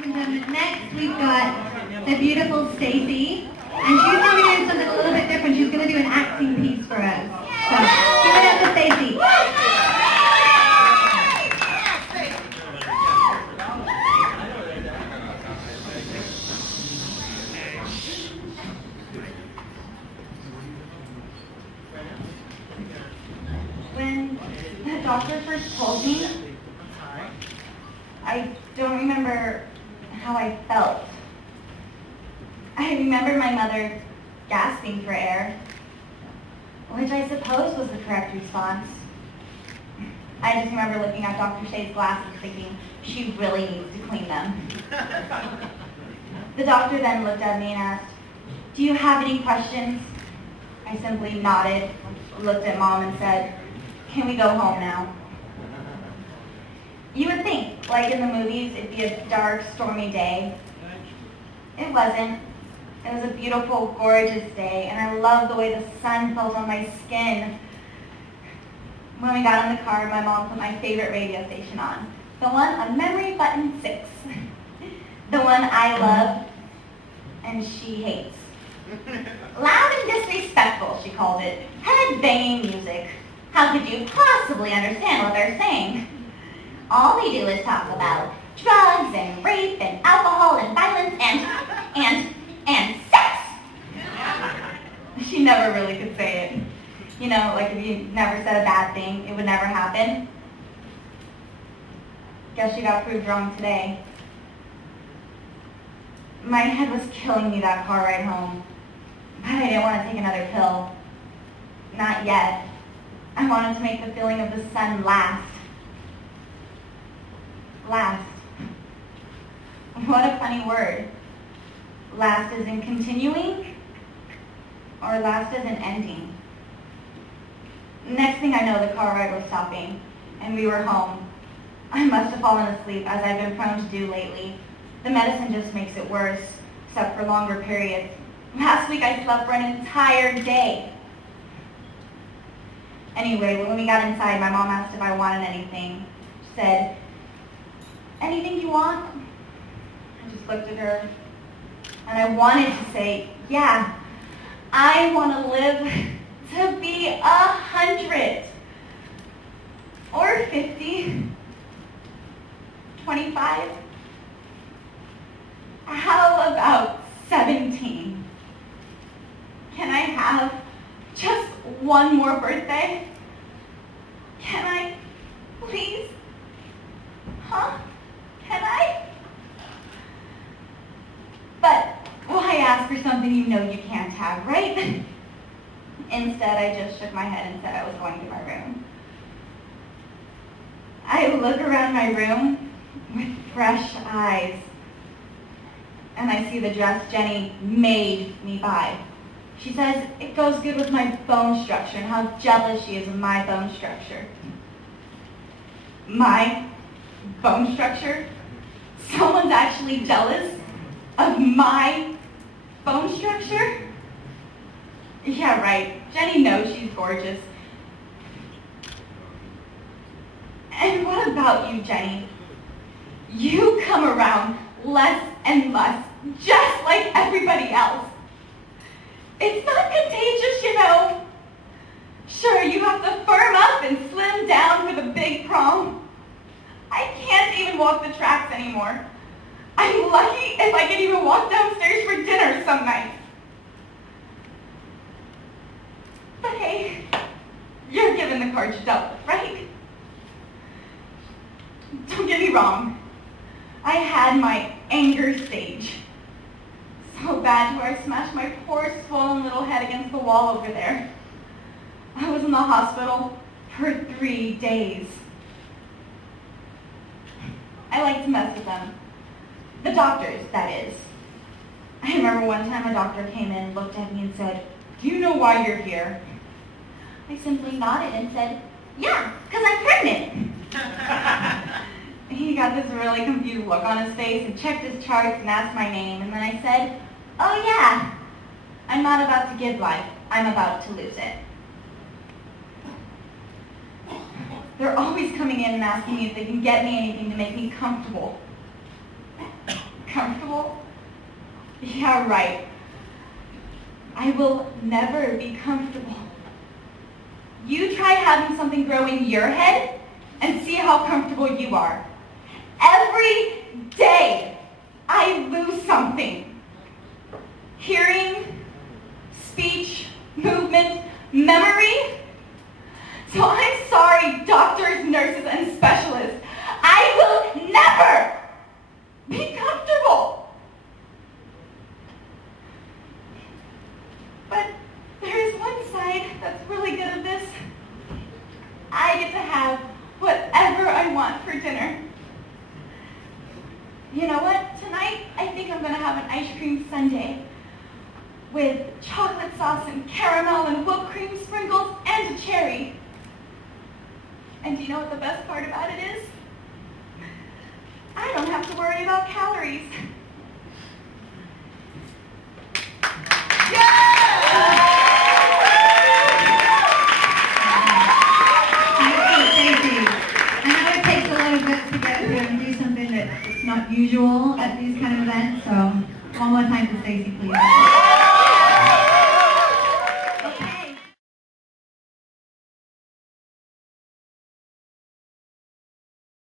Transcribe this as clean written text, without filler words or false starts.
ladies and gentlemen. Next, we've got the beautiful Stacy, and she's going to be doing something a little bit different. She's going to do an acting piece for us. So, give it up to Stacy. When the doctor first told me, I don't remember how I felt. I remember my mother gasping for air, which I suppose was the correct response. I just remember looking at Dr. Shea's glasses thinking, she really needs to clean them. The doctor then looked at me and asked, "Do you have any questions?" I simply nodded, looked at Mom and said, "Can we go home now?" You would think, like in the movies, it'd be a dark, stormy day. It wasn't. It was a beautiful, gorgeous day, and I loved the way the sun felt on my skin. When we got in the car, my mom put my favorite radio station on, the one on memory button 6, the one I love and she hates. Loud and disrespectful, she called it. Head-banging music. How could you possibly understand what they're saying? All they do is talk about drugs and rape and alcohol and violence and sex. She never really could say it. You know, like if you never said a bad thing, it would never happen. Guess she got proved wrong today. My head was killing me that car ride home, but I didn't want to take another pill. Not yet. I wanted to make the feeling of the sun last. Last. What a funny word. Last as in continuing, or last as in ending. Next thing I know, the car ride was stopping, and we were home. I must have fallen asleep, as I've been prone to do lately. The medicine just makes it worse, except for longer periods. Last week I slept for an entire day. Anyway, when we got inside, my mom asked if I wanted anything. She said, "Anything you want?" I just looked at her, and I wanted to say, yeah, I want to live to be 100, or 50, 25. How about 17? Can I have just one more birthday? Can I, please? Huh? Can I? But why ask for something you know you can't have, right? Instead, I just shook my head and said I was going to my room. I look around my room with fresh eyes, and I see the dress Jenny made me buy. She says it goes good with my bone structure, and how jealous she is of my bone structure. My bone structure? Someone's actually jealous of my bone structure? Yeah, right. Jenny knows she's gorgeous. And what about you, Jenny? You come around less and less, just like everybody else. It's not contagious, you know. Sure, you have to firm up and slim down for the big prom. I can't even walk the tracks anymore. I'm lucky if I can even walk downstairs for dinner some nights. But hey, you're given the cards you dealt with, right? Don't get me wrong. I had my anger stage. So bad to where I smashed my poor swollen little head against the wall over there. I was in the hospital for 3 days. I like to mess with them. The doctors, that is. I remember one time a doctor came in, looked at me and said, "Do you know why you're here?" I simply nodded and said, "Yeah, because I'm pregnant." He got this really confused look on his face and checked his charts and asked my name, and then I said, "Oh yeah, I'm not about to give life, I'm about to lose it." They're always coming in and asking me if they can get me anything to make me comfortable. Comfortable? Yeah, right. I will never be comfortable. You try having something grow in your head and see how comfortable you are. Every day, I lose something. Hearing, speech, movement, memory. So I'm sorry, doctors, nurses, and specialists. I will never be comfortable. But there is one side that's really good at this. I get to have whatever I want for dinner. You know what? Tonight, I think I'm going to have an ice cream sundae with chocolate sauce and caramel and whipped cream sprinkles and a cherry. And do you know what the best part about it is? I don't have to worry about calories. Not usual at these kind of events, so one more time to Stacy, please.